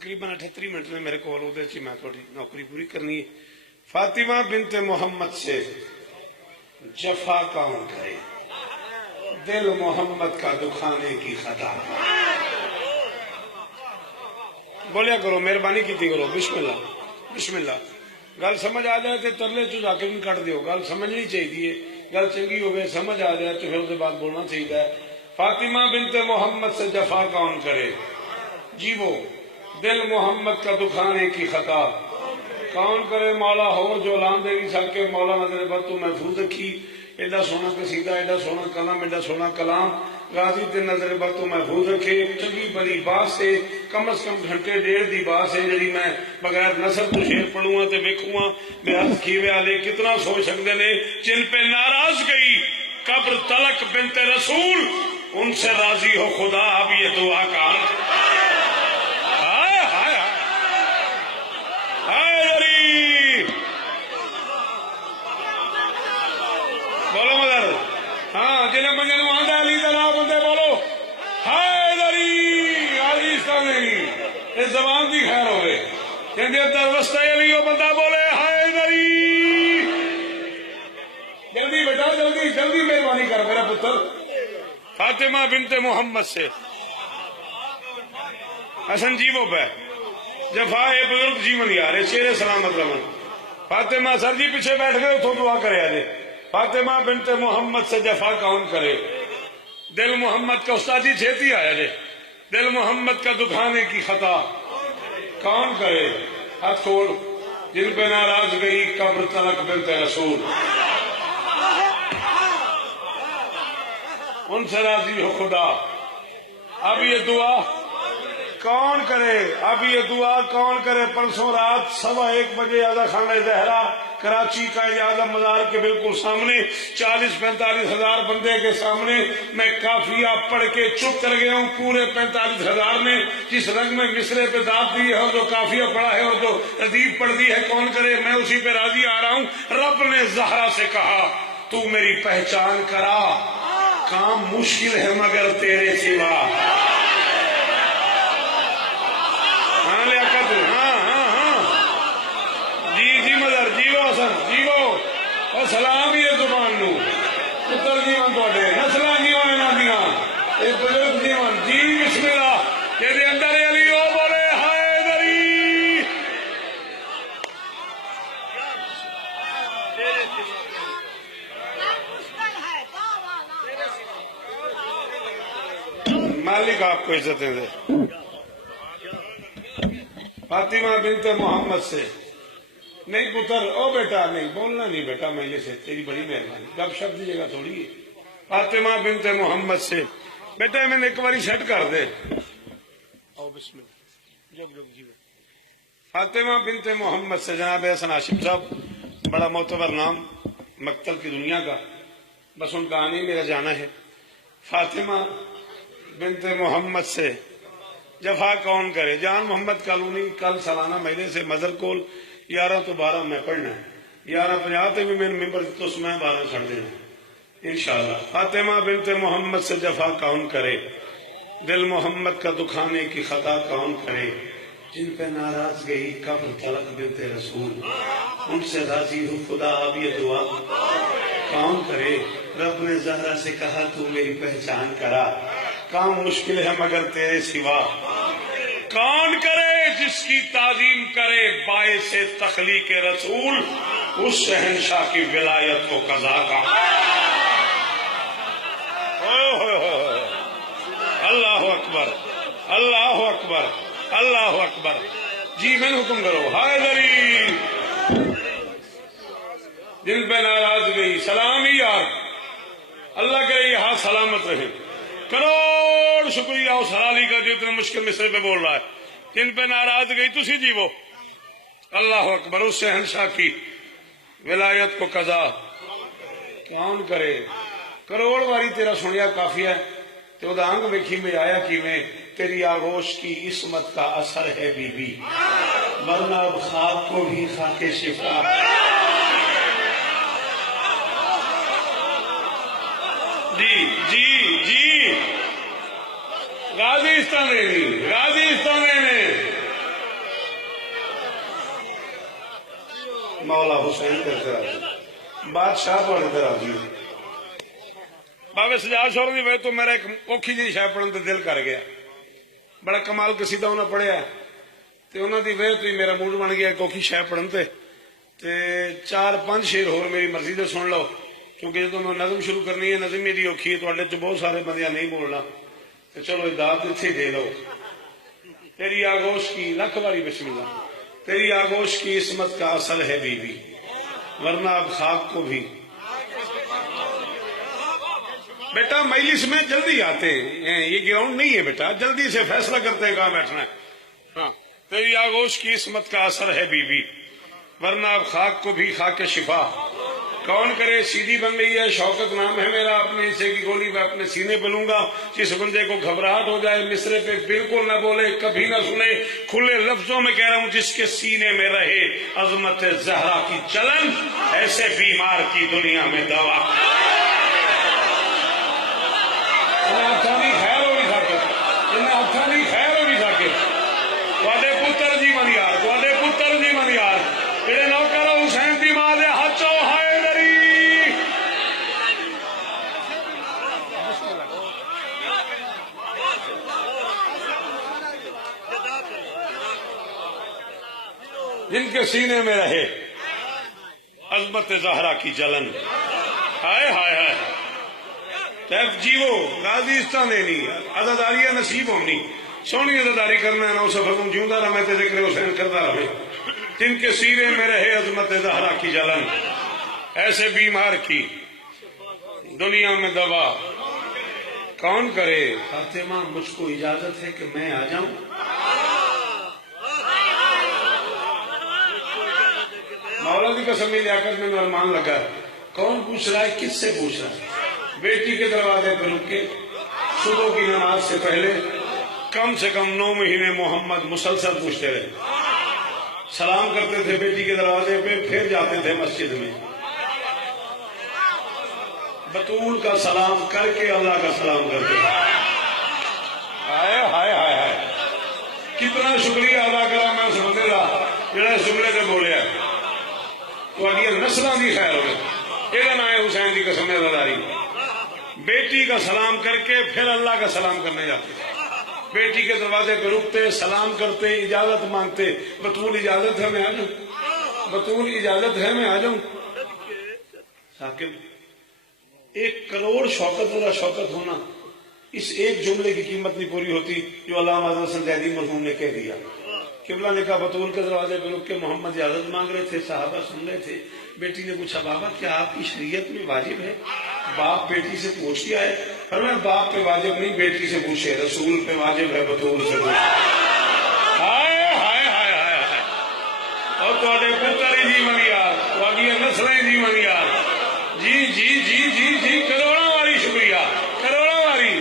تقریباً 38 منٹ نے میرے کو میں تھوڑی نوکری پوری کرنی ہے. فاطمہ بنت محمد سے جفا کون کرے، دل محمد کا دکھانے کی خطا. بولیا کرو، مہربانی کی کرو. بسم اللہ بسم اللہ. گل سمجھ آ جائے تو ترلے چو جا کے بھی کٹ دیو. گل سمجھنی چاہیے، گل چنگی ہوگی سمجھ آ جائے تو پھر اس کے بعد بولنا چاہیے. فاطمہ بنت محمد سے جفا کون کرے، جی وہ دل محمد کا دکھانے کی خطا کون کرے. مولا ہو جو لان دے گی سب کے مولا نظر بد تو محفوظ رکھی. ایڈا سونا قصیدہ، ایڈا سونا کلام، ایڈا سونا کلام غازی تے نظر بد تو محفوظ رکھے. چنگی بڑی بات سے کم از کم گھنٹے ڈیڑھ دی بات ہے جڑی میں بغیر نثر تو شعر پڑھوں تے ویکھوں. بے حد کھیوے والے کتنا سوچ سکتے نے. جن پہ ناراض گئی قبر تلک بنت رسول، ان سے راضی ہو خدا. اب یہ دعا کا بولو مگر ہاں جنہیں بندے نو آندا علی دا نام بندے بولو ہائے دری علی. اس زبان دی خیر ہوئے کہندے در وسطہ علی وہ بندہ بولے ہائے دری. جلدی بیٹا جلدی جلدی مہربانی کر میرا پتر. فاطمہ بنت محمد سے حسن جی وہ پہ جفا اے بزرگ جیون یار شیر سلامت رمن. فاطمہ سر جی پیچھے بیٹھ گئے اتوں دعا کرے آجے. فاطمہ بنت محمد سے جفا کون کرے، دل محمد کا استاد جی چھیتی آیا جے. دل محمد کا دکھانے کی خطا کون کرے. ہاتھ کھول. جن پہ ناراض گئی قبر تلک بنت رسول، ان سے راضی ہو خدا. اب یہ دعا کون کرے، اب یہ دعا کون کرے. پرسوں رات 1:15 بجے آزا خانہ زہرا کراچی کا اعظم مزار کے بالکل سامنے 40-45 ہزار بندے کے سامنے میں کافیہ پڑھ کے چپ کر گیا ہوں. پورے 45 ہزار نے جس رنگ میں مصرے پہ داد دی ہے اور جو کافیہ پڑھا ہے اور جو ردیف پڑھ دی ہے کون کرے. میں اسی پہ راضی آ رہا ہوں. رب نے زہرا سے کہا تو میری پہچان کرا، کام مشکل ہے مگر تیرے سوا. ہاں لیاقت ہاں ہاں ہاں جی جی مدر جیو حسن جیو اور سلام ہی ہے زبان نو. پتر جیون تھوڑے نسلاں جیون انہاں دیاں اے بزرگ جیون. جی بسم اللہ. جے اندر علی او بولے ہائے دری. مالک آپ کو عزتیں دے. فاطمہ بنت محمد سے نہیں پتر او بیٹا نہیں بولنا نہیں بیٹا میں سے تیری بڑی مہربانی. گپ شپ دی جگہ تھوڑی ہے. فاطمہ بنت محمد سے بیٹا میں نے ایک باری سیٹ کر دے. او بسم اللہ جوگ جوگ جی. فاطمہ بنت محمد سے جناب حسن ہاشم صاحب بڑا معتبر نام مکتب کی دنیا کا، بس ان کا آنے میرا جانا ہے. فاطمہ بنت محمد سے جفا کون کرے. جان محمد کالونی کل سالانہ مہینے سے مدر کول 11 تو 12 میں پڑھنا ہے. 11:50 تے بھی میں ممبر تو اس میں 12 چھڑ دینا انشاءاللہ. فاطمہ بنت محمد سے جفا کون کرے، دل محمد کا دکھانے کی خطا کون کرے. جن پہ ناراض گئی قبر تلک بنت رسول، ان سے راضی ہو خدا. اب یہ دعا کون کرے. رب نے زہرا سے کہا تو میری پہچان کرا، کام مشکل ہے مگر تیرے سوا. کون کرے جس کی تعظیم کرے باعث تخلیق رسول، اس شہنشاہ کی ولایت کو قضا کا. اللہ اکبر اللہ اکبر اللہ اکبر. جی میں حکم کرو. ہائے دری. جن پہ ناراض گئی سلام ہی یار. اللہ کرے یہ ہاتھ سلامت رہے. کروڑ شکریہ اس حلالی کا جو اتنا مشکل مصرے پہ بول رہا ہے. جن پہ ناراض گئی تسی جی وہ. اللہ اکبر. اس شہنشاہ کی ولایت کو قضا کون کرے. کروڑ واری تیرا سنیا کافی ہے. تو دانگ ویکھی میں آیا کی میں تیری آغوش کی عصمت کا اثر ہے بی بی، ورنہ اب خواب کو بھی خاک شفا. جی جی جی غازی استان نے مولا حسین کرتے راضی بادشاہ پڑھنے تے راضی باوے سجاد شور دی وجہ تو میرا ایک اوکھی جی شاہ پڑھن تے دل کر گیا بڑا کمال قصیدہ انہاں پڑھیا تے انہاں دی وجہ تو ہی میرا موڈ بن گیا ایک اوکھی شاہ پڑھن تے 4-5 شعر ہور میری مرضی دے سن لو کیونکہ جدوں میں نظم شروع کرنی ہے نظم میری اوکھی ہے تواڈے چ بہت سارے بندیاں نہیں بولنا تے چلو اجازت اتھے دے لو تیری آگوش کی لکھ والی بسم اللہ تیری آگوش کی عصمت کا اصل ہے بی بی ورنہ اب خاک کو بھی بیٹا مجلس میں جلدی آتے ہیں یہ گراؤنڈ نہیں ہے بیٹا جلدی سے فیصلہ کرتے ہیں کہاں بیٹھنا ہے ہاں تیری آگوش کی عصمت کا اثر ہے بی بی ورنہ اب خاک کو بھی خاک شفا کون کرے سیدھی بن گئی ہے شوکت نام ہے میرا اپنے حصے کی گولی میں اپنے سینے پہ لوں گا جس بندے کو گھبراہٹ ہو جائے مصرے پہ بالکل نہ بولے کبھی نہ سنے کھلے لفظوں میں کہہ رہا ہوں جس کے سینے میں رہے عظمت زہرا کی چلن ایسے بیمار کی دنیا میں دوا پتر جی من یار پتر جی من یار جڑے نوکر حسین دی ماں دے ہاتھوں ہائے دری جن کے سینے میں رہے عظمت زہرا کی جلن ہائے ہائے ہائے تیف جیو غازی استان دینی عزاداریہ نصیب ہونی سونی عزاداری کرنا ہے نو سفر جیوندہ رہا میں تے ذکر حسین کرتا رہے جن کے سینے میں رہے عظمت زہرا کی جلن ایسے بیمار کی دنیا میں دوا کون کرے فاطمہ مجھ کو اجازت ہے کہ میں آ جاؤں مولا کی قسم لیاقت میں ارمان لگا کون پوچھ رہا ہے کس سے پوچھ رہا ہے بیٹی کے دروازے پر رک کے صبح کی نماز سے پہلے کم سے کم 9 مہینے محمد مسلسل پوچھتے رہے سلام کرتے تھے بیٹی کے دروازے پہ پھر جاتے تھے مسجد میں بطول کا سلام کر کے اللہ کا سلام کرتے تھے ہائے ہائے ہائے ہائے کتنا شکریہ ادا کرا میں اس بندے کا جڑا اس جملے سے بولیا تو اگلی نسلوں کی خیر ہوئے یہ نام ہے حسین کی قسم عزاداری بیٹی کا سلام کر کے پھر اللہ کا سلام کرنے جاتے تھے بیٹی کے دروازے پہ رکتے سلام کرتے اجازت مانگتے بطول اجازت ہے میں آ جاؤں بطول اجازت ہے میں آ جاؤں ثاقب 1 کروڑ شوکت والا شوکت ہونا اس ایک جملے کی قیمت نہیں پوری ہوتی جو علامہ حسن زیدی مرحوم نے کہہ دیا قبلہ نے کہا بطول کے دروازے پہ رک کے محمد اجازت مانگ رہے تھے صحابہ سن رہے تھے بیٹی نے پوچھا بابا کیا آپ کی شریعت میں واجب ہے باپ بیٹی سے پوچھ کے آئے فرمایا باپ پہ واجب نہیں بیٹی سے پوچھے رسول پہ واجب ہے بطول سے پوچھے ہائے ہائے ہائے ہائے ہائے اور تواڈے پتر جی من یار تواڈیاں نسلیں جی من یار جی جی جی جی جی کروڑاں واری شکریہ کروڑاں واری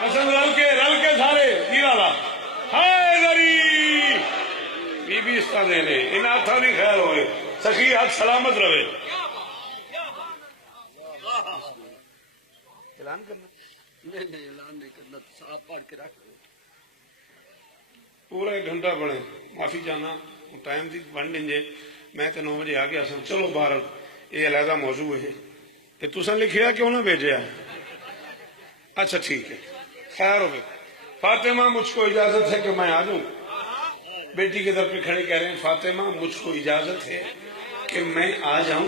حسن رل کے سارے جی والا ہائے دری بی بی اس کا دینے ان ہاتھوں نہیں خیر ہوئے سخی ہاتھ سلامت رہے اعلان کرنا نہیں اعلان نہیں کرنا صاحب پڑھ کے رکھ پورا 1 گھنٹہ بنے معافی چاہنا ٹائم دی بن دیں میں تو 9 بجے آ گیا سن چلو باہر یہ علیحدہ موضوع ہے کہ تساں لکھیا کیوں نہ بھیجیا اچھا ٹھیک ہے خیر ہوگی فاطمہ مجھ کو اجازت ہے کہ میں آ جاؤں بیٹی کے در پہ کھڑے کہہ رہے ہیں فاطمہ مجھ کو اجازت ہے کہ میں آ جاؤں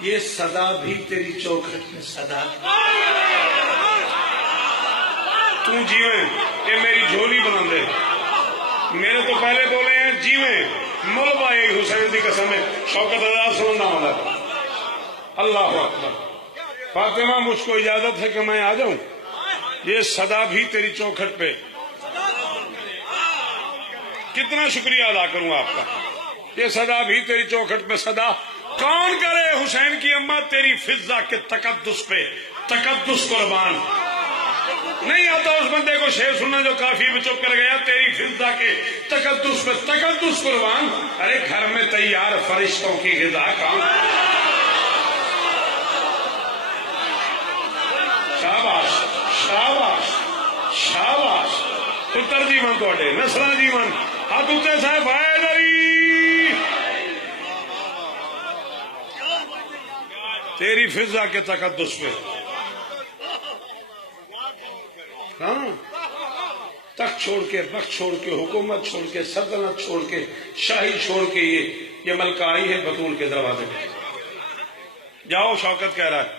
یہ صدا بھی تیری چوکھٹ میں صدا تو جیویں کہ میری جھولی بنا دے میرے تو پہلے بولے ہیں جیویں ملبہ حسین دی قسم ہے شوکت آزاد سننا والا اللہ اکبر فاطمہ مجھ کو اجازت ہے کہ میں آ جاؤں یہ صدا بھی تیری چوکھٹ پہ کتنا شکریہ ادا کروں آپ کا یہ صدا بھی تیری چوکھٹ پہ صدا کون کرے حسین کی اماں تیری فضا کے تقدس پہ تقدس قربان نہیں آتا اس بندے کو شعر سننا جو کافی میں چپ کر گیا تیری فضا کے تقدس پہ تقدس قربان ارے گھر میں تیار فرشتوں کی غذا کام شاباش شاباش شاباش پتر جیون توڑے نسلہ جیون ہاتھ اتے صاحب آئے دری تیری فضا کے تقدس پہ. ہاں تخت چھوڑ کے، بخت چھوڑ کے، حکومت چھوڑ کے، سلطنت چھوڑ کے، شاہی چھوڑ کے یہ ملکہ آئی ہے بطول کے دروازے پہ. جاؤ، شوکت کہہ رہا ہے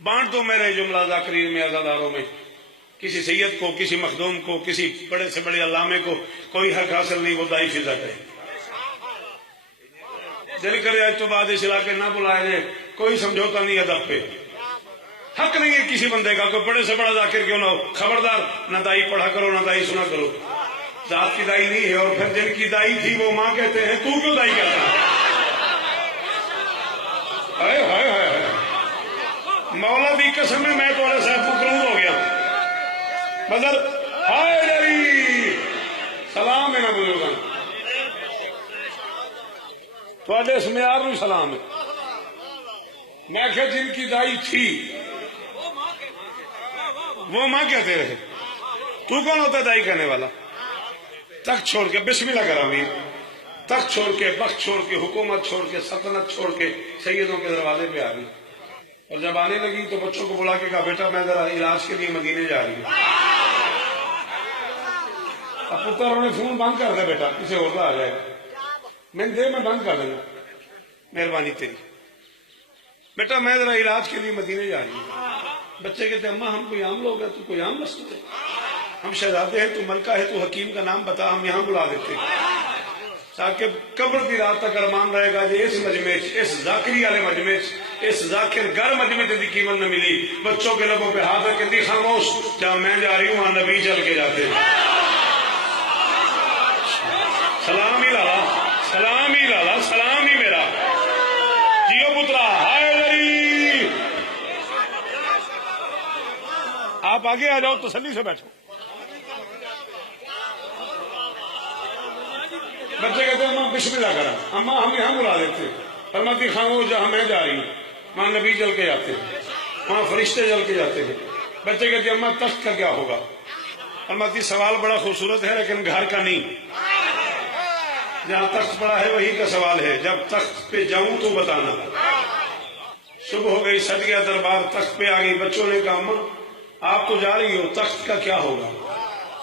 بانٹ دو میرے جملہ ذاکرین میں، عزاداروں میں. کسی سید کو، کسی مخدوم کو، کسی بڑے سے بڑے علامے کو کوئی حق حاصل نہیں، وہ دائی فضا کرے. دل کرے آج تو بعد اس علاقے نہ بلائے جائے، کوئی سمجھوتا نہیں ادب پہ. حق نہیں ہے کسی بندے کا، کوئی بڑے سے بڑا ذاکر کیوں نہ ہو. خبردار، نہ دائی پڑھا کرو، نہ دائی سنا کرو. ذات کی دائی نہیں ہے. اور پھر جن کی دائی تھی وہ ماں کہتے ہیں، تو کیوں دائی کہتا ہے؟ ہائے ہائے ہائے، مولا دی قسم ہے میں تھوڑے صاحب کو کروں ہو گیا. مگر ہائے جری سلام ہے نا بزرگان، تھوڑے اس معیار نو سلام ہے. میں کہ جن کی دائی تھی وہ ماں کہتے رہے، تو کون ہوتا ہے دائی کہنے والا؟ تخت چھوڑ کے، بسم اللہ کرا میر، تخت چھوڑ کے، بخت چھوڑ کے، حکومت چھوڑ کے، سلطنت چھوڑ کے سیدوں کے دروازے پہ آ گئی. اور جب آنے لگی تو بچوں کو بلا کے کہا بیٹا میں ذرا علاج کے لیے مدینے جا رہی ہوں. اب پتر انہوں نے فون بند کر دیا، بیٹا کسی اور کا آ جائے گا. میں دے میں بند کر دوں گا، مہربانی تیری. بیٹا میں ذرا علاج کے لیے مدینے جا رہی ہوں. بچے کہتے ہیں اماں ہم کوئی عام لوگ ہیں، تو کوئی عام مسجد ہے، ہم شہزادے ہیں، تو ملکہ ہے، تو حکیم کا نام بتا، ہم یہاں بلا دیتے ہیں تاکہ قبر کی رات تک ارمان رہے گا جی اس مجمع، اس ذاکری والے مجمع، اس ذاکر گر مجمع دی قیمت نہ ملی. بچوں کے لبوں پہ ہاتھ رکھ کے خاموش، جہاں میں جا رہی ہوں وہاں نبی چل کے جاتے ہیں. سلام ہی لالا، سلام ہی لالا، سلام ہی میرا. جیو پترا، ہائے جری. آپ آگے آ جاؤ، تسلی سے بیٹھو. بچے کہتے ہیں اماں بسم اللہ کرا، اماں ہم یہاں بلا دیتے. فرماتی خاموش، جہاں میں جا رہی ہوں وہاں نبی چل کے جاتے ہیں، وہاں فرشتے چل کے جاتے ہیں. بچے کہتے ہیں اماں تخت کا کیا ہوگا؟ فرماتی سوال بڑا خوبصورت ہے لیکن گھر کا نہیں. جہاں تخت پڑا ہے وہی کا سوال ہے، جب تخت پہ جاؤں تو بتانا. صبح ہو گئی، سج گیا دربار، تخت پہ آ گئی. بچوں نے کہا اماں آپ تو جا رہی ہو، تخت کا کیا ہوگا؟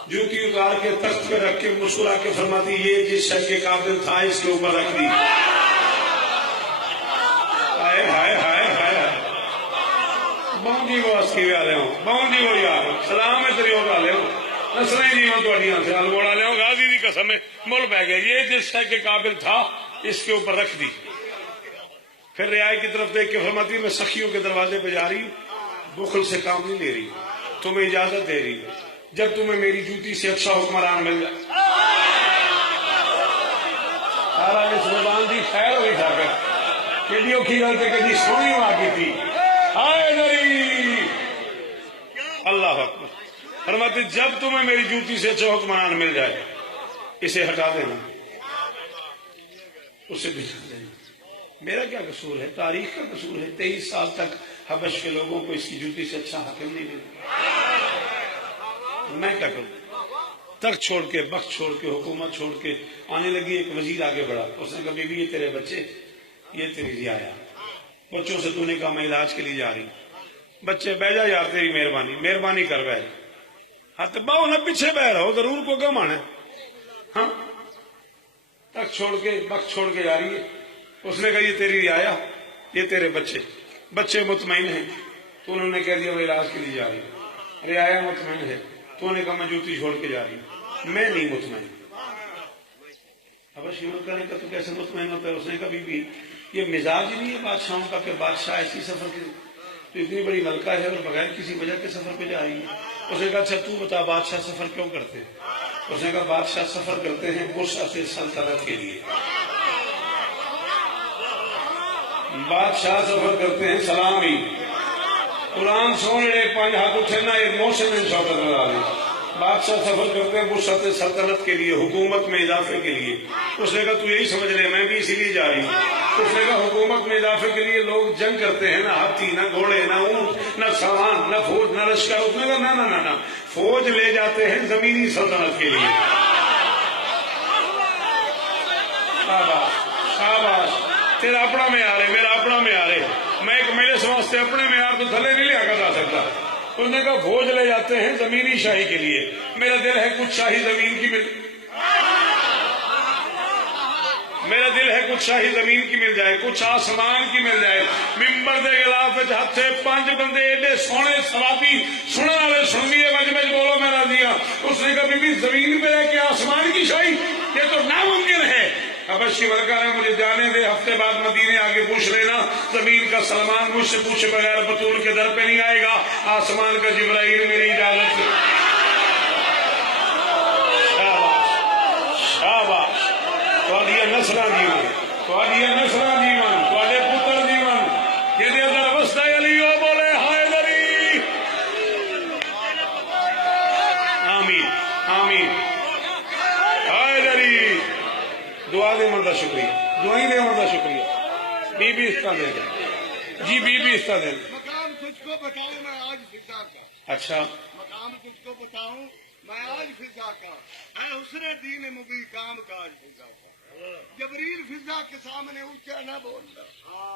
جوتی اتار کے تخت پہ رکھ کے مسکرا کے فرماتی یہ جس شے کے قابل تھا اس کے اوپر رکھ دی. ہائے ہائے ہائے ہائے، بہن جی وہ اسکی والے ہوں، بہن جی وہ یار سلام ہے تیری اور والے ہوں، نسلیں جیون تھوڑیاں سے الموڑا لے ہوں. غازی دی قسم ہے مل بہ گئے، یہ جس شے کے قابل تھا اس کے اوپر رکھ دی. پھر رعایا کی طرف دیکھ کے فرماتی میں سخیوں کے دروازے پہ جا رہی ہوں، بخل سے کام نہیں لے رہی، تمہیں اجازت دے رہی جب تمہیں میری جوتی سے اچھا حکمران مل جائے. سارا اس زبان دی خیر ہوئی تھا کر کڈیوں کی غلطی کہ جی سونی واقعی تھی. ہائے دری اللہ اکبر. فرماتے جب تمہیں میری جوتی سے اچھا حکمران مل جائے اسے ہٹا دینا، اسے بھجا دینا. میرا کیا قصور ہے؟ تاریخ کا قصور ہے. 23 سال تک حبش کے لوگوں کو اس کی جوتی سے اچھا حاکم نہیں ملا. میں کیا کروں؟ تخت چھوڑ کے، بخت چھوڑ کے، حکومت چھوڑ کے آنے لگی. ایک وزیر آگے بڑھا، اس نے کہا بی بی یہ تیرے بچے، یہ تیری رعایا. بچوں سے تو نے کہا میں علاج کے لیے جا رہی ہوں. بچے بہ جا یار، تیری مہربانی، مہربانی کر بہ. ہاتھ باؤ نہ پیچھے بہ رہا ہو، ضرور کو کم آنا ہے. ہاں تخت چھوڑ کے، بخت چھوڑ کے جا رہی ہے. اس نے کہا یہ تیری رعایا، یہ تیرے بچے. بچے مطمئن ہیں تو انہوں نے کہہ دیا وہ علاج کے لیے جا رہی ہے. رعایا مطمئن ہے تو نے کہا میں جوتی چھوڑ کے جا رہی ہوں. میں نہیں مطمئن. اب شیمت کرنے کا تو کیسے مطمئن ہوتا ہے؟ اس نے کہا بی بی یہ مزاج ہی نہیں ہے بادشاہوں کا کہ بادشاہ ایسی سفر کے تو اتنی بڑی ملکہ ہے اور بغیر کسی وجہ کے سفر پہ جا رہی ہے. اس نے کہا اچھا تو بتا بادشاہ سفر کیوں کرتے ہیں؟ اس نے کہا بادشاہ سفر کرتے ہیں وسعت سلطنت کے لیے. بادشاہ سفر کرتے ہیں سلامی. قرآن سونے 5 ہاتھ اٹھے نا یہ موسم شوکت میں آ رہی. بادشاہ سفر کرتے ہیں وسعت سلطنت کے لیے، حکومت میں اضافے کے لیے. اس نے کہا تو یہی سمجھ لے میں بھی اسی لیے جا رہی ہوں. اس نے کہا حکومت میں اضافے کے لیے لوگ جنگ کرتے ہیں، نہ ہاتھی، نہ گھوڑے، نہ اونٹ، نہ سامان، نہ فوج، نہ لشکر. اس نے کہا نہ نہ نہ، فوج لے جاتے ہیں زمینی سلطنت کے لیے. شاباش شاباش، تیرا اپنا معیار ہے، میرا اپنا معیار ہے، میں ایک مجلس واسطے اپنے معیار تو تھلے نہیں لیا کر سکتا۔ اس نے کہا فوج لے جاتے ہیں زمینی شاہی کے لیے، میرا دل ہے کچھ شاہی زمین کی میرا دل ہے کچھ شاہی زمین کی مل جائے، کچھ آسمان کی مل جائے۔ ممبر دے غلاف ہاتھ سے 5 بندے ایڈے سونے سوابی سننے والے سنیے مجمع بولو میں راضی ہوں۔ اس نے کہا بی بی زمین پہ رہ کے آسمان کی شاہی، یہ تو ناممکن ہے۔ حبشی ملکہ نے مجھے جانے دے، ہفتے بعد مدینے آگے پوچھ لینا، زمین کا سلمان مجھ سے پوچھے بغیر بطول کے در پہ نہیں آئے گا، آسمان کا جبرائیل میری اجازت سے۔ شاباش تھوڑی نسل جیون، تھوڑی نسل جیون، تھوڑے پتر جیون، یہ اندر وسطہ علی ہو بولے ہائے دری۔ آمین آمین ہائے دری۔ دعا دے مرد شکریہ، دعائیں دے مرد شکریہ۔ بی بی استا دے جی، بی بی استا دے۔ مقام تجھ کو بتاؤں میں آج فضا کا، اچھا مقام تجھ کو بتاؤں میں آج فضا کا، اے حسن دین مبی کام کاج فضا کا۔ جبریل فضا کے سامنے اونچا نہ بولنا،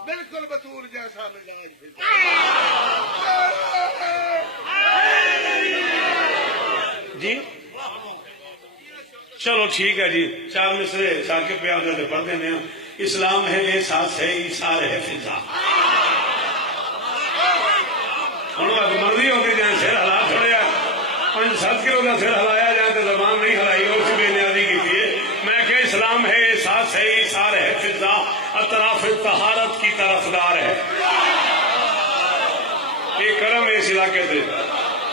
بالکل بطور جیسا مزاج فضا۔ جی چلو ٹھیک ہے جی، 4 مصرے ثاقب پہ آدھے پڑھ دینے ہیں۔ اسلام ہے احساس ہے، ایثار ہے فضا۔ مرضی ہوتی جائیں سر ہلا چھوڑے جائے، 5-7 کلو کا سر ہلایا جائے تو زبان نہیں ہلائی، اور اسی بے نیازی کی تھی۔ میں کہ اسلام ہے احساس ہے، ایثار ہے فضا، اطراف طہارت کی طرفدار ہے۔ یہ کرم ہے اس علاقے سے،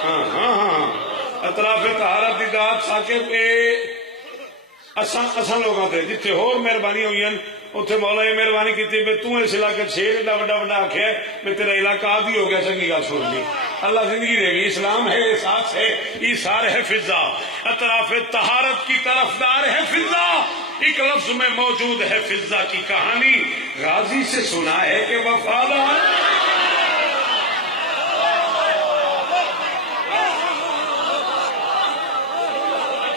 ہاں ہاں ہاں، اطراف طہارت کی طرف ثاقب پہ اساں لوگاں تے جتھے ہور مہربانی ہوئی ہیں اتنے مولا یہ مہربانی کی تھی تو اس علاقے شیر ایڈا وڈا وڈا آخیا میں تیرا علاقہ آدھی ہو گیا، چنگی گل سن لی، اللہ زندگی دے گی۔ اسلام ہے احساس ہے، ایثار ہے فضا، اطراف طہارت کی طرفدار ہے فضا۔ ایک لفظ میں موجود ہے فضا کی کہانی، غازی سے سنا ہے کہ وفادار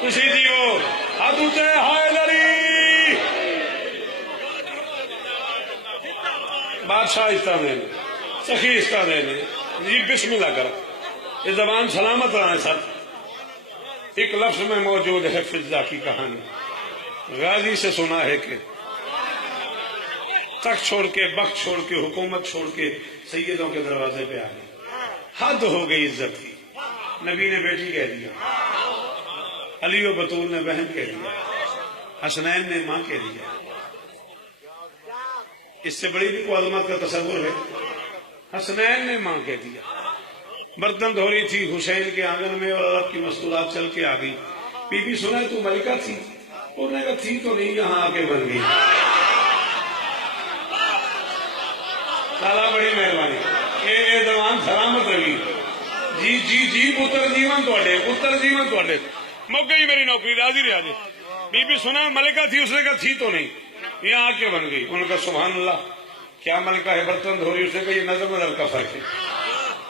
کسی جیو حدوتے حیدری بادشاہ استا دینے، سخی استا دینے جی، بسم اللہ کرا، یہ زبان سلامت رہے سب۔ ایک لفظ میں موجود ہے فضا کی کہانی، غازی سے سنا ہے کہ تخت چھوڑ کے، بخت چھوڑ کے، حکومت چھوڑ کے سیدوں کے دروازے پہ آ گئی، حد ہو گئی عزت کی۔ نبی نے بیٹی کہہ دیا، علی و بطول نے بہن کہہ دیا، حسنین نے ماں کہہ دیا۔ اس سے بڑی بھی کوئی عظمت کا تصور ہے؟ حسنین نے ماں کہہ دیا۔ برتن دھو رہی تھی حسین کے آنگن میں اور عرب کی مستورات چل کے آ گئی، بی بی سنا تو ملکہ تھی؟ انہوں نے کہا تھی تو نہیں، یہاں آ کے بن گئی۔ تعالیٰ بڑی مہربانی، اے زبان سلامت رہی۔ جی جی جی پتر جیون توڑے، پتر جیون توڑے، موقع ہی میری نوکری راضی رہا جی۔ بی بی سنا ملکہ تھی؟ اس نے کہا تھی تو نہیں، یہاں آ کے بن گئی۔ انہوں نے کہا سبحان اللہ، کیا ملکہ ہے؟ برتن دھو رہی، اس نے کہا یہ نظر نظر کا فرق ہے،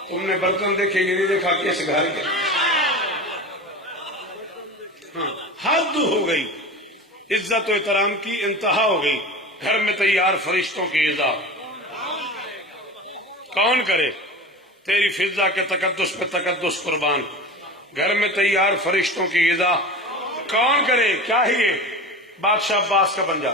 تم نے برتن دیکھے یہ نہیں دیکھا کس گھر کے۔ ہاں حد ہو گئی، عزت و احترام کی انتہا ہو گئی۔ گھر میں تیار فرشتوں کی اذا کون کرے؟ تیری فضا کے تقدس پہ تقدس قربان، گھر میں تیار فرشتوں کی اذا کون کرے؟ کیا ہی ہے بادشاہ عباس کا بن جا،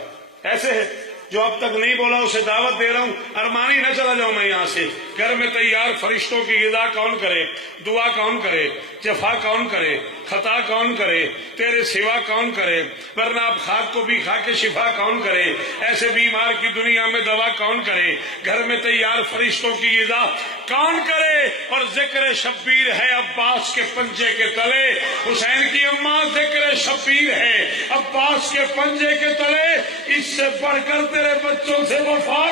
ایسے ہے جو اب تک نہیں بولا اسے دعوت دے رہا ہوں، ارمانی نہ چلا جاؤں میں یہاں سے۔ گھر میں تیار فرشتوں کی غذا کون کرے؟ دعا کون کرے؟ جفا کون کرے؟ خطا کون کرے؟ تیرے سوا کون کرے؟ ورنہ اب خاک کو بھی کھا کے شفا کون کرے؟ ایسے بیمار کی دنیا میں دوا کون کرے؟ گھر میں تیار فرشتوں کی غذا کون کرے؟ اور ذکر شبیر ہے عباس کے پنجے کے تلے، حسین کی اماں ذکر شبیر ہے عباس کے پنجے کے تلے، اس سے بڑھ کر تیرے بچوں سے وفا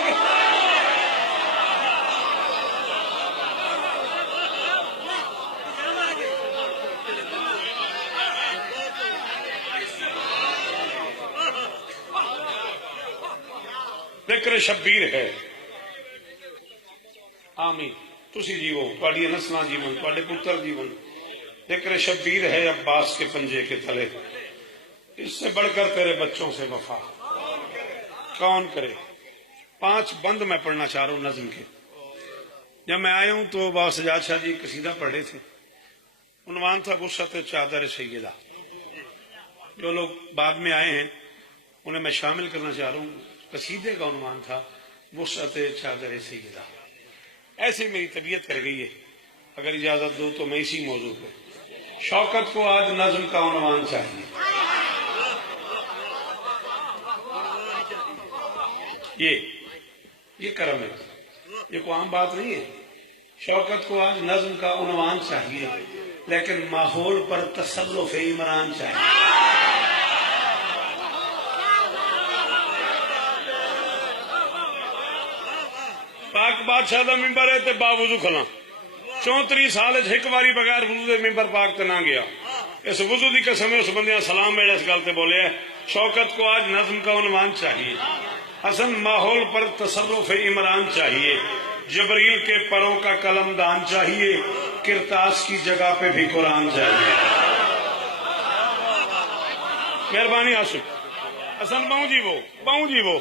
ذکر شبیر ہے۔ آمین، تسی جیو، تواڈی نسلاں جیون، تواڈے پتر جیون، ذکر شبیر ہے عباس کے پنجے کے تلے، اس سے بڑھ کر تیرے بچوں سے وفا کون کرے؟ 5 بند میں پڑھنا چاہ رہا ہوں نظم کے. جب میں آیا ہوں تو بابا سجاد شاہ جی قصیدہ پڑھ رہے تھے. عنوان تھا وسعت چادر سیدہ. جو لوگ بعد میں آئے ہیں انہیں میں شامل کرنا چاہ رہا ہوں. قصیدے کا عنوان تھا وسعت چادر سیدہ. ایسے میری طبیعت کر گئی ہے، اگر اجازت دو تو میں اسی موضوع پہ. شوکت کو آج نظم کا عنوان چاہیے. یہ کرم ہے، یہ کوئی عام بات نہیں ہے. شوکت کو آج نظم کا عنوان چاہیے، لیکن ماحول پر تصرف عمران چاہیے. پاک بادشاہ دا ممبر ہے تے باوضو کھلا 34 سال ایک باری بغیر وضو دے ممبر پاک تے نہ گیا. اس وضو دی قسم ہے اس بندے سلام میرے اس گل تے بولے ہے. شوکت کو آج نظم کا عنوان چاہیے، حسن ماحول پر تصرف عمران چاہیے. جبریل کے پروں کا قلم دان چاہیے، کرتاس کی جگہ پہ بھی قرآن چاہیے. مہربانی آصف حسن باؤں جی وہ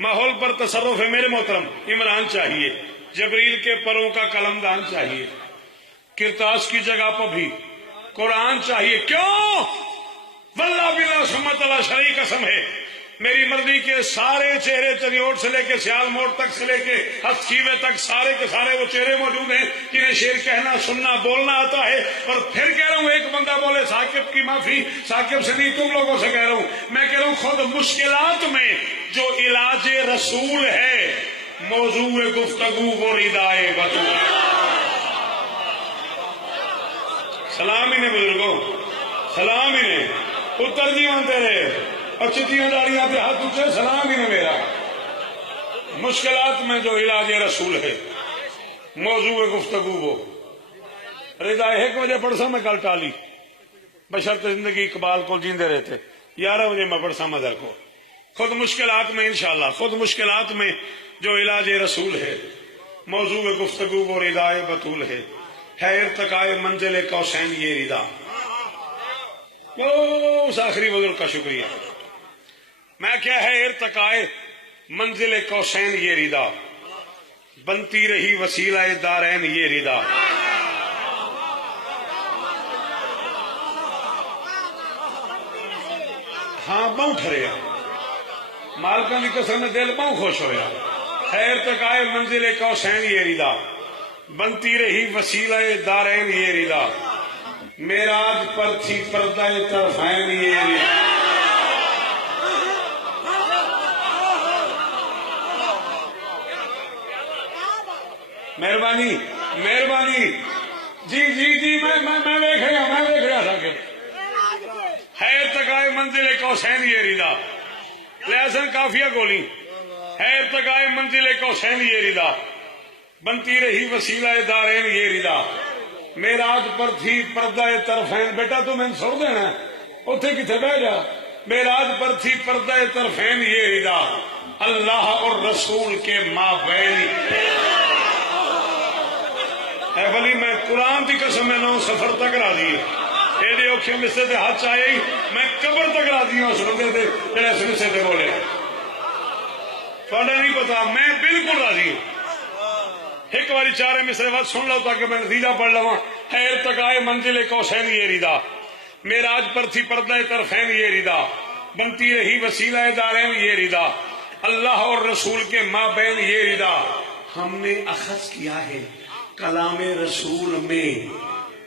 ماحول پر تصرف ہے میرے محترم عمران چاہیے. جبریل کے پروں کا قلم دان چاہیے، کرتاس کی جگہ پر بھی قرآن چاہیے. کیوں؟ واللہ بلا سمت اللہ شرعی قسم ہے، میری مرضی کے سارے چہرے چریوٹ سے لے کے سیال موڑ تک سے لے کے ہتھیوے تک سارے کے سارے وہ چہرے موجود ہیں جنہیں شعر کہنا سننا بولنا آتا ہے. اور پھر کہہ رہا ہوں ایک بندہ بولے ثاقب کی معافی، ثاقب سے نہیں تم لوگوں سے کہہ رہا ہوں. میں کہہ رہا ہوں خود مشکلات میں جو علاج رسول ہے موضوع گفتگو وہ ردائے بطول. سلام ہی نے بزرگوں، سلام ہی نے اتر جیون تیرے اور چٹیاں داڑیاں پہ ہاتھ اٹھے، سلام ہی نے میرا. مشکلات میں جو علاج رسول ہے موضوع گفتگو وہ رضا. 1 بجے پڑھسا میں کل ٹالی بشرط زندگی اقبال کو جیندے رہتے. 11 بجے میں پڑھسا مدر کو. خود مشکلات میں انشاءاللہ خود مشکلات میں جو علاج رسول ہے موضوع گفتگو وہ ردائے بطول ہے. ارتقائے منزل کوسین یہ ردا. اس آخری بزرگ کا شکریہ. میں کیا ہے ارتقائے منزل کوسین یہ ردا، بنتی رہی وسیلہ دارین یہ ردا. ہاں بہت ٹھریا مالکاں دی قسم میں دل بہت خوش ہویا. ارتقائے منزل کوسین یہ ردا، بنتی رہی وسیلہ دارین یہ ردا. معراج پر تھی پردہ طرفین یہ ردا. مہربانی مہربانی. جی میں دیکھ رہا تھا کہ ہے ارتقائے منزل کوسین یہ ردا. لہذن کافیہ گولی ہے ارتقائے منزل کوسین یہ ردا، بنتی رہی وسیلہ دارین یہ ردا. معراج پر تھی پردہ طرفین. بیٹا تو میں سو دینا اتنے کتنے بہ جا. معراج پر تھی پردہ طرفین یہ ردا، اللہ اور رسول کے مابین. اے بلی میں قرآن کی قسم میں نو سفر تک راضی ہے. ایڈے اوکھے مسے دے ہاتھ چاہے ہی میں قبر تک راضی ہوں. اس بندے دے جڑے اس مسے دے بولے تھوڑا نہیں پتا، میں بالکل راضی ہوں. ایک باری 4 مصرے وقت سن لو تاکہ میں نتیجہ پڑھ لوں. ہے ارتقائے منزل کوسین یہ ردا، معراج پر تھی پردہ طرفین یہ ردا، بنتی رہی وسیلہ دارین یہ ردا، اللہ اور رسول کے مابین یہ ردا. ہم نے اخذ کیا ہے کلام رسول میں،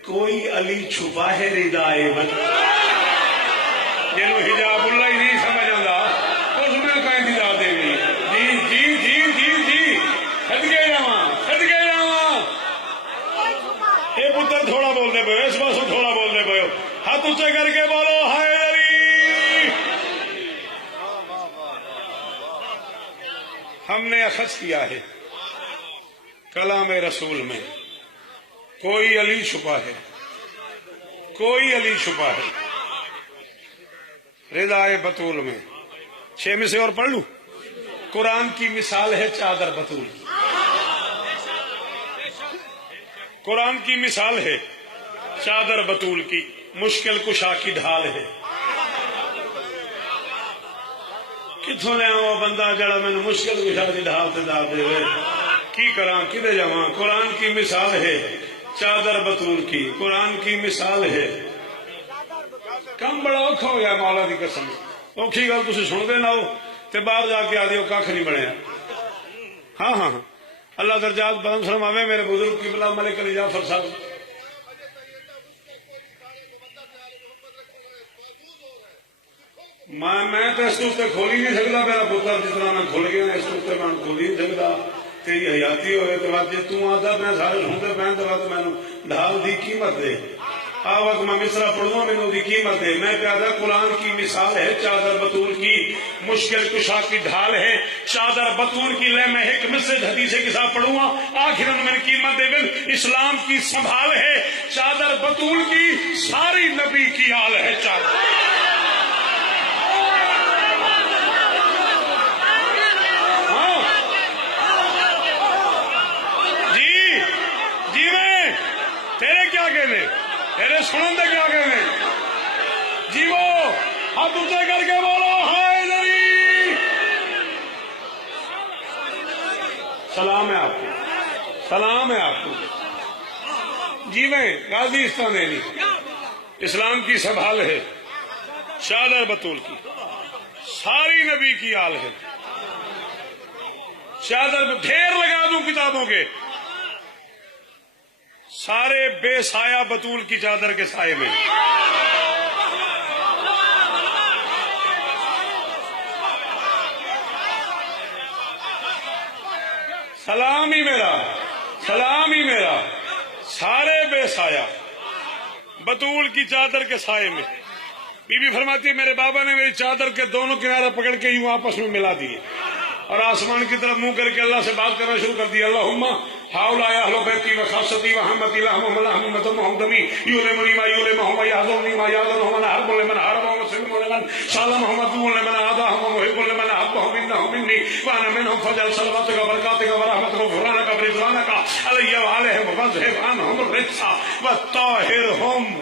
کوئی علی چھپا ہے ردائے بطول. جنہوں حجاب اللہ ہی نہیں سمجھ آتا اس میں کا انتظار دے گی. جی صدقے جاواں اے پتر تھوڑا بول دے پے، اس پاسوں تھوڑا بول دے پے. ہاتھ اونچے کر کے بولو ہائے علی. ہم نے اخذ کیا ہے کلام رسول میں، کوئی علی چھپا ہے، کوئی علی چھپا ہے رضائے بطول میں. 6 میں سے اور پڑھ لوں. قرآن کی مثال ہے چادر بطول. قرآن کی مثال ہے چادر بطول کی، مشکل کشا کی ڈھال ہے. کتوں لیا وہ بندہ جڑا مینوں مشکل کشا دی ڈھال تے دار دے کی کراں کدے جاواں؟ قرآن کی مثال ہے چادر بطول کی، قرآن کی مثال ہے۔ کم بڑا اوکھا ہو گیا مولا دی قسم، اوکھی گل تسی سن دے نہ ہو تے باہر جا کے آدھی کھ نہیں بنیا۔ ہاں ہاں ہاں، اللہ درجات بلند فرماوے میرے بزرگ قبلہ ملک علی جعفر صاحب۔ میں تو اس اتنے کھول ہی نہیں سکتا، میرا پتر جتنا میں کھل گیا اس اتنے میں کھول ہی نہیں سکتا۔ تیری حیاتی ہوئے تو بعد جی آتا میں سارے سنتے پہن تو بعد مینو ڈھال دی قیمت دے، آ وقت میں مصرا پڑھوں مینو دی قیمت دے۔ میں کہتا قرآن کی مثال ہے چادر بطول کی، مشکل کشا کی ڈھال ہے چادر بطول کی۔ لے میں ایک مسجد حدیث کے ساتھ پڑھوں گا آخر میں قیمت دے بل اسلام کی سنبھال ہے چادر بطول کی، ساری نبی کی آل ہے چادر۔ تیرے سنن دے کیا کہنے جی؟ وہ ہاتھ اونچے کر کے بولو ہائے نبی۔ سلام ہے آپ کو، سلام ہے آپ کو جی۔ میں غازی استانبولی اسلام کی سنبھال ہے چادر بطول کی، ساری نبی کی آل ہے چادر۔ ڈھیر لگا دوں کتابوں کے، سارے بے سایہ بطول کی چادر کے سائے میں۔ سلام ہی میرا، سلام ہی میرا، سارے بے سایہ بطول کی چادر کے سائے میں۔ بی بی فرماتی ہے میرے بابا نے میری چادر کے دونوں کنارے پکڑ کے یوں آپس میں ملا دیے اور آسمان کی طرف منہ کر کے اللہ سے بات کرنا شروع کر دیا۔ اللہم ہاؤلاء اہل بیتی و خاصتی و حمتی لہم لہم مدمہم دمی یولمنی ما یولمہم یحضرنی ما یحضرہم انا حرب لمن حربہم وسلم لمن سالمہم عدو لمن عاداہم ومحب لمن احبہم انہم منی وانا منہم فجل صلواتک برکاتک ورحمتک غفرانک برضوانک علی وعلیہم واذہب عنہم الرجس وطہرہم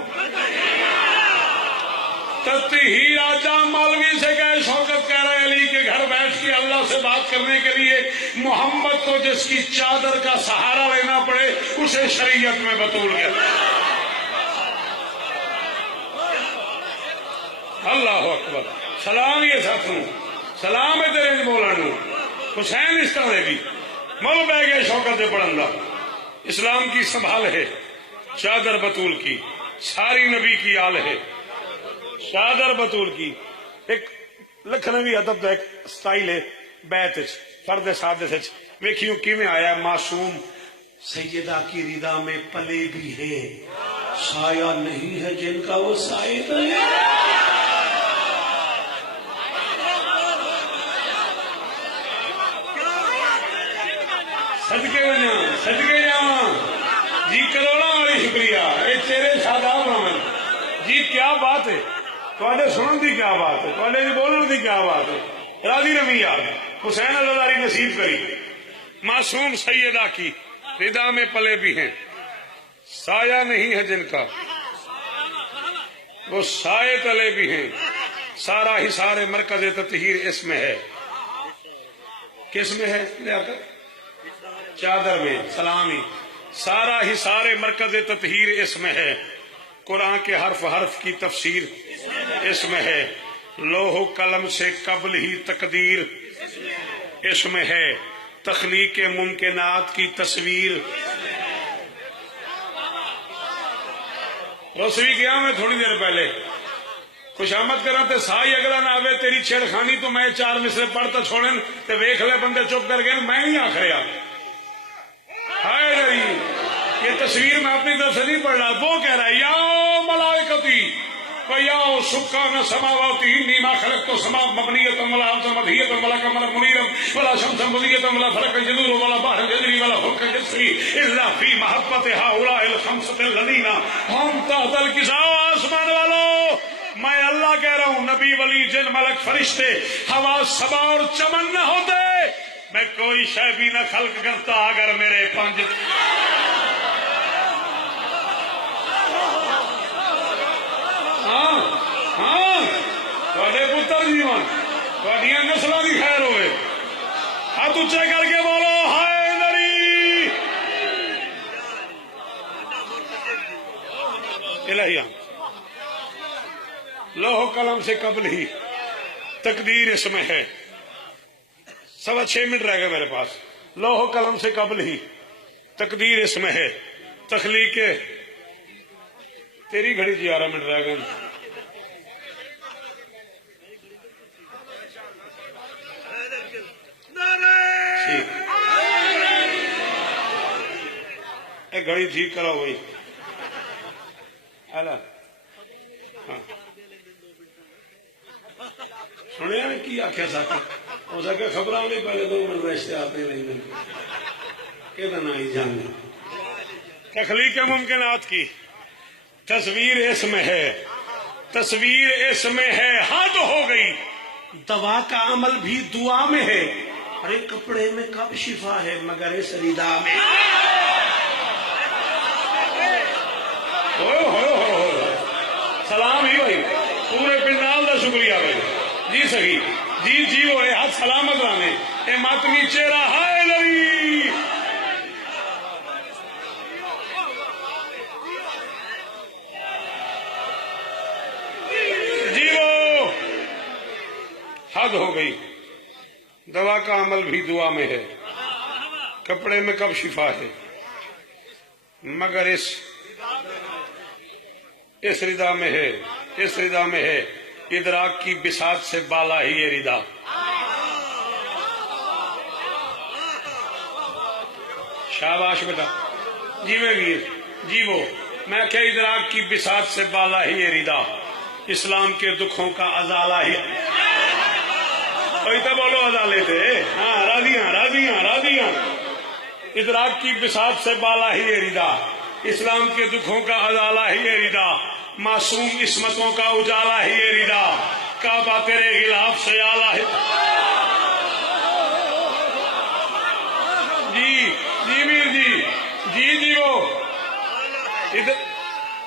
تطہیر۔ آجا مولوی سے گئے شوکت کہہ رہے علی کے گھر بیٹھ کے اللہ سے بات کرنے کے لیے محمد کو جس کی چادر کا سہارا لینا پڑے اسے شریعت میں بطول گیا۔ اللہ اکبر، سلام یہ ساتھوں، سلام ہے تیرے مولانو حسین استانبولی مول بہ گئے شوکت پڑھندا۔ اسلام کی سنبھال ہے چادر بطول کی، ساری نبی کی آل ہے چادر بطول کی۔ ایک لکھنوی ادب کا ایک سٹائل ہے بیت فرد سادس ویکھیوں کیویں آیا ہے۔ معصوم سیدہ کی ردا میں پلے بھی ہے، سایہ نہیں ہے جن کا وہ سائے ہے۔ صدقے وجاں صدقے جاواں جی، کروڑا والی شکریہ اے تیرے شاداب رحمن جی۔ کیا بات ہے، تھوڑے سنن دی کیا بات ہے، تھوڑے بولن دی کیا بات ہے۔ راضی رمی یار حسین عزاداری نصیب کری۔ معصوم سیدہ کی ردا میں پلے بھی ہیں، سایہ نہیں ہے جن کا وہ سائے تلے بھی ہیں۔ سارا ہی سارے مرکز تطہیر اس میں ہے، کس میں ہے؟ چادر میں۔ سلامی سارا ہی سارے مرکز تطہیر اس میں ہے، قرآن کے حرف حرف کی تفسیر اس میں ہے، لوح قلم سے قبل ہی تقدیر اس میں ہے، تخلیق ممکنات کی تصویر۔ رسوی گیا میں تھوڑی دیر پہلے خوش آمد کرا تے سائی اگلا نہ آوے تیری چھیڑ خانی تو میں چار مصرے پڑھتا چھوڑن تے ویکھ لے بندے چپ کر گئے میں نہیں آخریا۔ ہائے جی یہ تصویر میں اپنی طرف سے نہیں پڑھ رہا، وہ کہہ رہا ہے یا ملائکتی وَيَا سُكَّانَ سَمَاوَاتِ إِنِّي مَا خَلَقْتُ السَّمَاءَ مَبْنِيَّةً وَلَا أَرْضًا مَطْوِيَّةً وَلَا قَمَرًا مُنِيرًا وَلَا شَمْسًا مُضِيَّةً وَلَا فَلَكًا يَدُورُ وَلَا بَحْرًا يَجْرِي وَلَا فُلْكًا يَجْرِي إِلَّا فِي مَحَبَّةِ هَؤُلَاءِ الْخَمْسَةِ الَّذِينَ هُمْ تَحْتَ الْكِسَاءِ۔ آسمان والو میں اللہ کہہ رہا ہوں، نبی ولی جن ملک فرشتے ہوا صبا اور چمن نہ ہوتے میں کوئی شے بھی نہ خلق کرتا اگر میرے پنج ہاں پتر جیون تھوڑیاں نسلوں کی خیر ہوئے. ہاتھ اچے کر کے بولو حیدری. الہیہ لوح قلم سے قبل ہی تقدیر اس میں ہے. 6.25 منٹ رہ گئے میرے پاس. لوح قلم سے قبل ہی تقدیر اس میں ہے. تخلیق تیری گھڑی 11 منٹ رہ گئے. گھڑی ٹھیک کرا وہی سنیا نے کی آخیا ساتھی ہو سکے خبر نہیں پہلے 2 منٹ رشتے آتے نہیں کہ ہی جانے. تخلیق ممکنات کی تصویر اس میں ہے. تصویر اس میں ہے. حد ہو گئی. دوا کا عمل بھی دعا میں ہے. ارے کپڑے میں کب شفا ہے مگر اس ردا میں. سلام ہی بھائی پورے پنڈال کا شکریہ بھائی. جی صحیح جی وہ ہے. ہاتھ سلامت لانے اے ماتمی چہرہ حیدری. جی وہ حد ہو گئی. دوا کا عمل بھی دعا میں ہے. کپڑے میں کب شفا ہے مگر اس ردا میں ہے. اس ردا میں ہے. ادراک کی بساط سے بالا ہی یہ ردا. شاباش بیٹا جی میں ویر جی وہ میں کہ ادراک کی بساط سے بالا ہی یہ ردا. اسلام کے دکھوں کا ازالہ ہی. تو بولو ازالے تھے. ہاں راضیاں. ادراک کی بساط سے بالا ہی یہ ردا. اسلام کے دکھوں کا ازالہ ہی یہ ردا. معصوم عصمتوں کا اجالا ہی یہ ردا. کعبہ تیرے غلاف سے آلہ ہے. جی میر جی وہ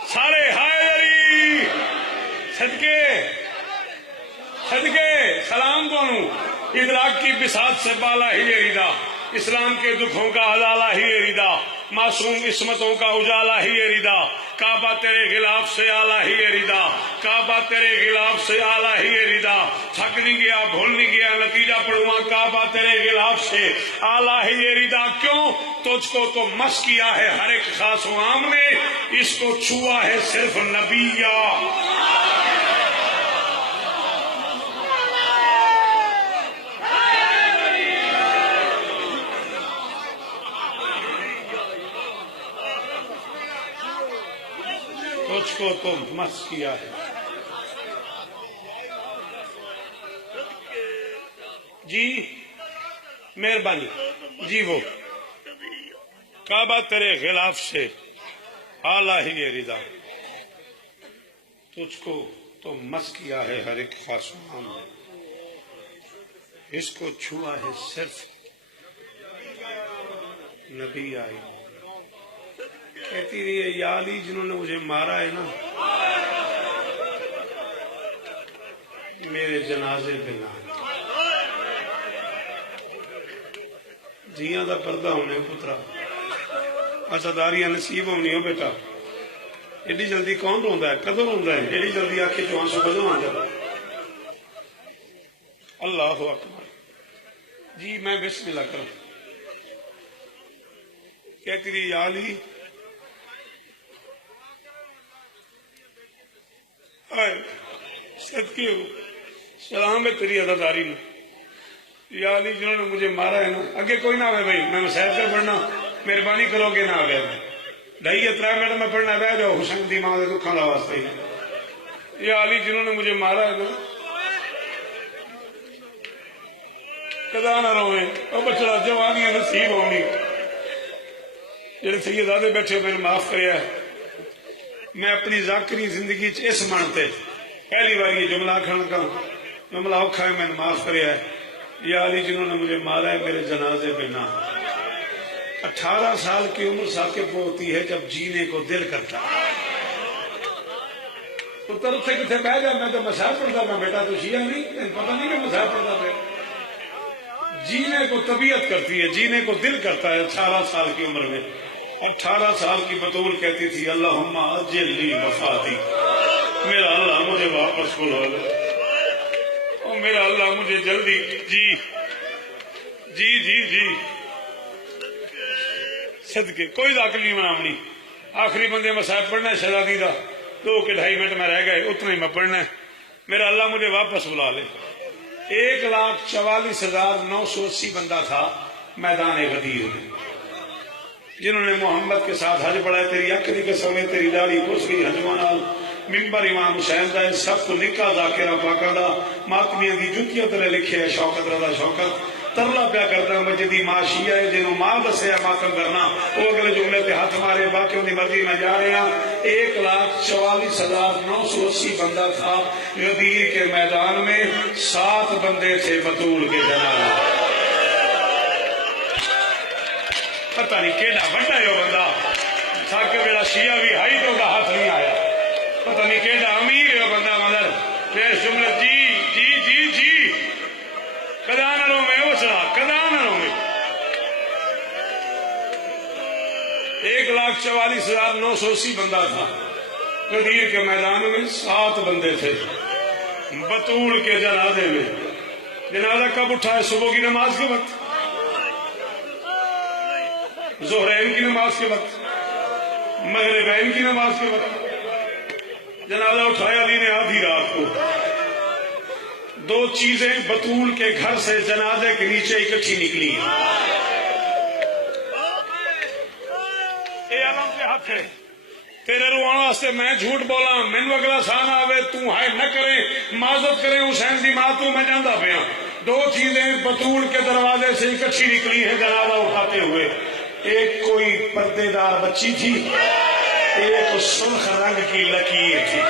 سارے حیدری صدقے سلام دونوں. ادراک کی بساط سے بالا ہی یہ ردا. اسلام کے دکھوں کا ازالہ ہی یہ ردا. معصوم عصمتوں کا اجالا ہی یہ ردا. کعبہ تیرے غلاف سے آلہ ہی یہ ردا. کعبہ تیرے غلاف سے آلہ ہی یہ ردا. تھک نہیں گیا بھول نہیں گیا نتیجہ پڑھواں. کعبہ تیرے غلاف سے آلہ ہی یہ ردا. کیوں تجھ کو تو مس کیا ہے ہر ایک خاص و عام نے. اس کو چھوا ہے صرف نبیہ. تجھ کو تو مس کیا ہے. جی مہربانی جی وہ کعبہ تیرے غلاف سے آلہ ہی یہ ردا. تجھ کو تو مس کیا ہے ہر ایک خاص عام نے. اس کو چھوا ہے صرف نبی آئی. کہتی رہی ہے یا علی جنہوں نے مجھے مارا ہے نا میرے جنازے پہ نہ. جیاں دا پردہ ہونے پترا عزاداریاں نصیب ہونی ہو بیٹا. ایڈی جلدی کون روندا ہے کدوں روندا ہے. ایڈی جلدی آنکھیں چوں آنسو کدوں آ جاتا. اللہ اکبر. جی میں بسم اللہ کروں. کہتی رہی یا علی صدقے ہو سلام ہے تیری عزاداری میں. یا علی جنہوں نے مجھے مارا ہے نا اگے کوئی نہ ہوئے بھائی میں مسائل کر پڑھنا مہربانی کرو گے نہ ہوئے 2.5 منٹ میں پڑھنا بہ جاؤ. حسین دی ماں دے دکھاں دا واسطے ہی. یا علی جنہوں نے مجھے مارا ہے نا کدا نہ روئے. او بچڑا جوانیاں نصیب ہونی. جڑے سیدادے بیٹھے میں نے معاف کریا ہے. میں اپنی ذاکری زندگی اس منتے پہلی بار یہ جملہ آخر کا جملہ اوکھا ہے میں نے معاف کریا ہے. یا علی جنہوں نے مجھے مارا ہے میرے جنازے پہ نہ. 18 سال کی عمر ثاقب ہوتی ہے جب جینے کو دل کرتا ہے. پتر اتنے کتنے بہ جا، میں تو مسائل پڑھتا میں، بیٹا تو شیعہ نہیں، پتہ نہیں کہ مسائل پڑھتا پہ۔ جینے کو طبیعت کرتی ہے، جینے کو دل کرتا ہے۔ 18 سال کی عمر میں 18 سال کی بطول کہتی تھی اللہم عجل لی وفاتی، میرا اللہ مجھے واپس بلا لے، اور میرا اللہ مجھے جلدی جی جی جی جی صدقے کوئی داخل نہیں منامنی۔ آخری بندے مسائل پڑھنا ہے شہزادی دا، 2 کے 2.5 منٹ میں رہ گئے، اتنا ہی میں پڑھنا ہے، میرا اللہ مجھے واپس بلا لے۔ 1,44,980 بندہ تھا میدان غدیر میں، جنہوں نے محمد کے ساتھ حج پڑھا ہے۔ تیری اکھ دی قسم ہے، تیری داڑھی کس گئی حجمانال ممبر امام حسین دا، سب کو نکا ذاکرہ پاکاں دا، ماتمیاں دی جتیاں تلے لکھے ہے شوکت رضا شوکت، ترلا پیا کرتا مجدی ماں شیعہ ہے، جنہوں ماں دسے ماتم کرنا، وہ اگلے جملے تے ہاتھ مارے، باقیوں دی مرضی میں جا رہے ہیں۔ 1,44,980 بندہ تھا غدیر کے میدان میں، 7 بندے تھے بطول کے جناب۔ پتہ نہیں کیڑا بڑا ہے وہ بندہ، تاکہ میرا شیعہ بھی ہائی تو کا ہاتھ نہیں آیا، پتہ نہیں کیڑا امیر ہے وہ بندہ، مگر پیش جملے جی جی جی جی کدا نہ رو میں اوسڑا کدا نہ رو میں۔ 1,44,980 بندہ تھا غدیر کے میدان میں، 7 بندے تھے بطول کے جنازے میں۔ جنازہ کب اٹھا ہے؟ صبح کی نماز کے وقت، ظہرین کی نماز کے وقت، مغربین کی نماز کے وقت جنازہ اٹھایا علی نے آدھی رات کو۔ 2 چیزیں بطول کے گھر سے جنازے کے نیچے اکٹھی نکلی، اے علم کے ہاتھ ہے تیرے روان واسطے میں جھوٹ بولا، مینو اگلا سان آوے تو ہائے نہ کرے، معذرت کرے حسین دی ماں تو میں جاندا پیا۔ 2 چیزیں بطول کے دروازے سے اکٹھی نکلی ہیں جنازہ اٹھاتے ہوئے، ایک کوئی پردے دار بچی تھی، ایک سرخ رنگ کی لکیر تھی۔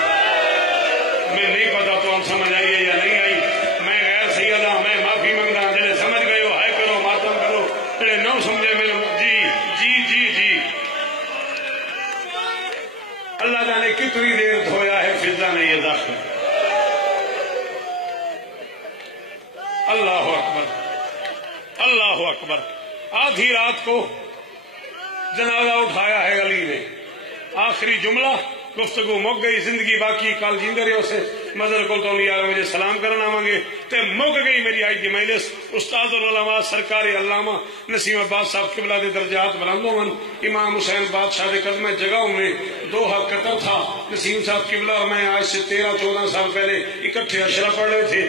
میں نہیں پتا تو ہم سمجھ آئیے یا نہیں آئی، میں غیر سیدہ میں معافی منگتا، جنہیں سمجھ گئے ہو ہائے کرو ماتم کرو، جنہیں نہ سمجھے میرے جی جی جی جی۔ اللہ جانے کتنی دیر دھویا ہے فضا نے یہ داخل۔ اللہ اکبر اللہ اکبر۔ آدھی رات کو جنازہ اٹھایا ہے علی نے، آخری جملہ گفتگو مک گئی، زندگی باقی کل جیندے رہے اسے مظہر کو تو نہیں آ رہا، مجھے سلام کرنا آوانگے تے مک گئی میری آج دی مجلس۔ استاد العلماء سرکار علامہ نسیم عباس صاحب قبلہ دے درجات بلندوں من، امام حسین بادشاہ دے قدمہ جگہوں میں 2 حق قطر تھا۔ نسیم صاحب قبلہ اور میں آج سے 13-14 سال پہلے اکٹھے اشرا پڑھ رہے تھے،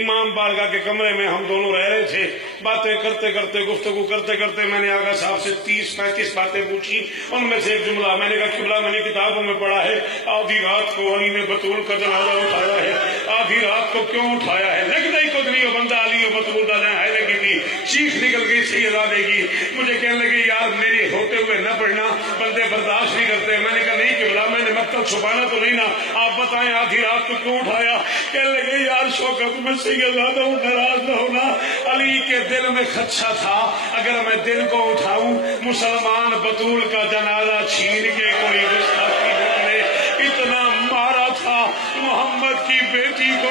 امام بارگاہ کے کمرے میں ہم دونوں رہ رہے تھے، باتیں کرتے کرتے گفتگو کرتے کرتے میں نے آغا صاحب سے 30-35 باتیں پوچھی، ان میں سے ایک جملہ میں نے کہا قبلہ میں نے کتابوں میں پڑھا ہے آدھی رات کو علی نے بطول کا جنازہ اٹھایا ہے، آدھی رات کو کیوں اٹھایا ہے؟ لگتا ہی کچھ نہیں ہو بندہ علی و بطول کا جنازہ ہے لگی تھی، چیخ نکل گئی سیدہ کی، مجھے کہنے لگے یار میرے ہوتے ہوئے نہ پڑھنا، بندے برداشت نہیں کرتے۔ میں نے کہا نہیں قبلہ میں نے مطلب چھپانا تو نہیں نا، آپ بتائیں آدھی رات کو کیوں اٹھایا؟ کہنے لگے یار شوکت میں زیادہ ناراض نہ ہونا، علی کے دل میں خدشہ تھا اگر میں دل کو اٹھاؤں مسلمان بطول کا جنازہ چھین کے کوئی گستاخی نہ کرے، اتنا مارا تھا محمد کی بیٹی کو